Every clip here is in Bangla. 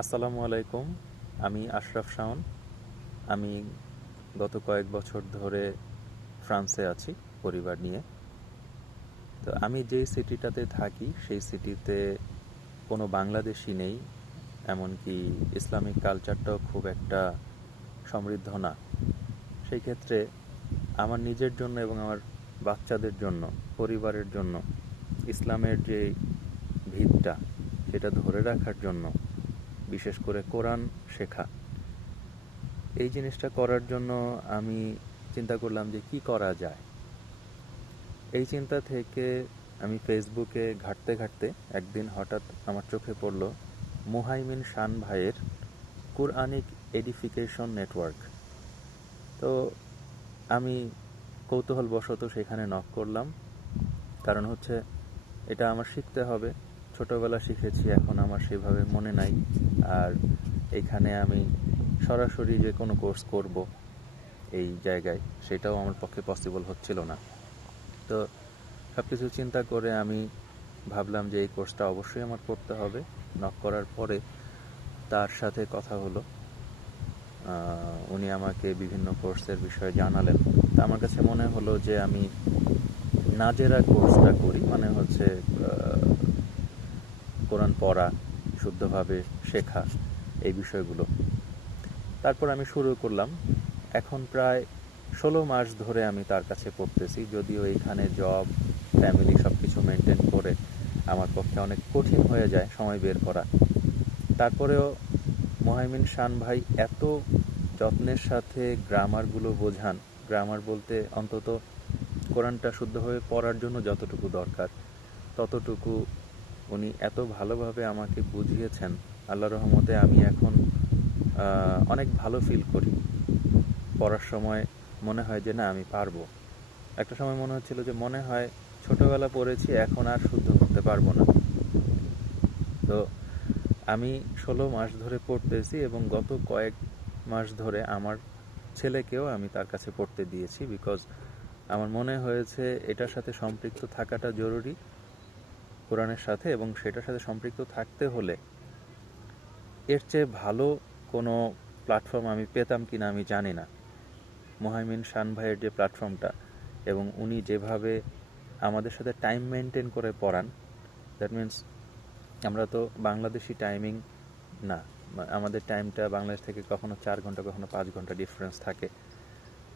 আসসালামু আলাইকুম। আমি আশরাফ শাওন। আমি গত কয়েক বছর ধরে ফ্রান্সে আছি পরিবার নিয়ে। তো আমি যেই সিটিটাতে থাকি সেই সিটিতে কোনো বাংলাদেশি নেই, এমনকি ইসলামিক কালচারটাও খুব একটা সমৃদ্ধ না। সেই ক্ষেত্রে আমার নিজের জন্য এবং আমার বাচ্চাদের জন্য, পরিবারের জন্য ইসলামের যে ভিতটা সেটা ধরে রাখার জন্য বিশেষ করে কোরআন শেখা, এই জিনিসটা করার জন্য আমি চিন্তা করলাম যে কি করা যায়। এই চিন্তা থেকে আমি ফেসবুকে ঘাঁটতে ঘাঁটতে একদিন হঠাৎ আমার চোখে পড়ল মুহাইমিন শান ভাইয়ের কুরআনিক এডিফিকেশন নেটওয়ার্ক। তো আমি কৌতূহলবশত সেখানে নক করলাম, কারণ হচ্ছে এটা আমার শিখতে হবে। ছোটবেলা শিখেছি, এখন আমার সেভাবে মনে নাই। আর এইখানে আমি সরাসরি যে কোনো কোর্স করব এই জায়গায়, সেটাও আমার পক্ষে পসিবল হচ্ছিল না। তো সব কিছু চিন্তা করে আমি ভাবলাম যে এই কোর্সটা অবশ্যই আমার করতে হবে। নক করার পরে তার সাথে কথা হলো, উনি আমাকে বিভিন্ন কোর্সের বিষয়ে জানালেন। তা আমার কাছে মনে হলো যে আমি নাজেরা কোর্সটা করি, মানে হচ্ছে কোরআন পড়া, শুদ্ধভাবে শেখা, এই বিষয়গুলো। তারপর আমি শুরু করলাম। এখন প্রায় 16 মাস ধরে আমি তার কাছে পড়তেছি, যদিও এইখানে জব, ফ্যামিলি সব কিছু মেনটেন করে আমার পক্ষে অনেক কঠিন হয়ে যায় সময় বের করা। তারপরেও মুহাইমিন শান ভাই এত যত্নের সাথে গ্রামারগুলো বোঝান। গ্রামার বলতে অন্তত কোরআনটা শুদ্ধভাবে পড়ার জন্য যতটুকু দরকার ততটুকু উনি এত ভালোভাবে আমাকে বুঝিয়েছেন। আল্লাহর রহমতে আমি এখন অনেক ভালো ফিল করি। পড়ার সময় মনে হয় যে না, আমি পারবো। একটা সময় মনে হচ্ছিল যে মনে হয় ছোটবেলা পড়েছি, এখন আর শুদ্ধ করতে পারবো না। তো আমি 16 মাস ধরে পড়তেছি এবং গত কয়েক মাস ধরে আমার ছেলেকেও আমি তার কাছে পড়তে দিয়েছি, বিকজ আমার মনে হয়েছে এটার সাথে সম্পৃক্ত থাকাটা জরুরি কোরআনের সাথে, এবং সেটার সাথে সম্পৃক্ত থাকতে হলে এর চেয়ে ভালো কোনো প্ল্যাটফর্ম আমি পেতাম কিনা আমি জানি না। মুহাইমিন শান ভাইয়ের যে প্ল্যাটফর্মটা এবং উনি যেভাবে আমাদের সাথে টাইম মেনটেন করে পড়ান, দ্যাট মিনস আমরা তো বাংলাদেশি টাইমিং না, আমাদের টাইমটা বাংলাদেশ থেকে কখনো 4 ঘন্টা কখনো 5 ঘন্টা ডিফারেন্স থাকে।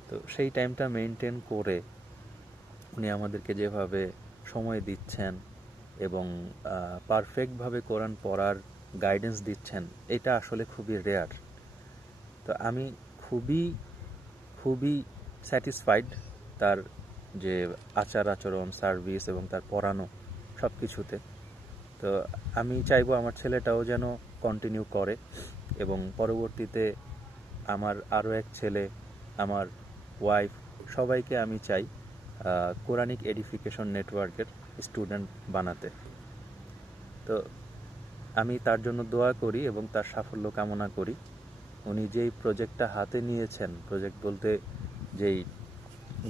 তো সেই টাইমটা মেনটেন করে উনি আমাদেরকে যেভাবে সময় দিচ্ছেন এবং পারফেক্টভাবে কোরআন পড়ার গাইডেন্স দিচ্ছেন, এটা আসলে খুবই রেয়ার। তো আমি খুবই খুবই স্যাটিসফাইড তার যে আচার আচরণ, সার্ভিস এবং তার পড়ানো সব কিছুতে। তো আমি চাইবো আমার ছেলেটাও যেন কন্টিনিউ করে, এবং পরবর্তীতে আমার আরও এক ছেলে, আমার ওয়াইফ, সবাইকে আমি চাই কোরআনিক এডিফিকেশন নেটওয়ার্কের স্টুডেন্ট বানাতে। তো আমি তার জন্য দোয়া করি এবং তার সাফল্য কামনা করি। উনি যেই প্রজেক্টটা হাতে নিয়েছেন, প্রজেক্ট বলতে যেই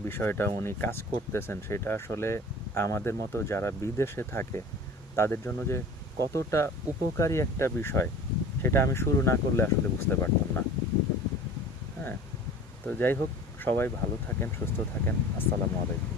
বিষয়টা উনি কাজ করতেছেন, সেটা আসলে আমাদের মতো যারা বিদেশে থাকে তাদের জন্য যে কতটা উপকারী একটা বিষয়, সেটা আমি শুরু না করলে আসলে বুঝতে পারতাম না। হ্যাঁ, তো যাই হোক, সবাই ভালো থাকেন, সুস্থ থাকেন। আসসালামু আলাইকুম।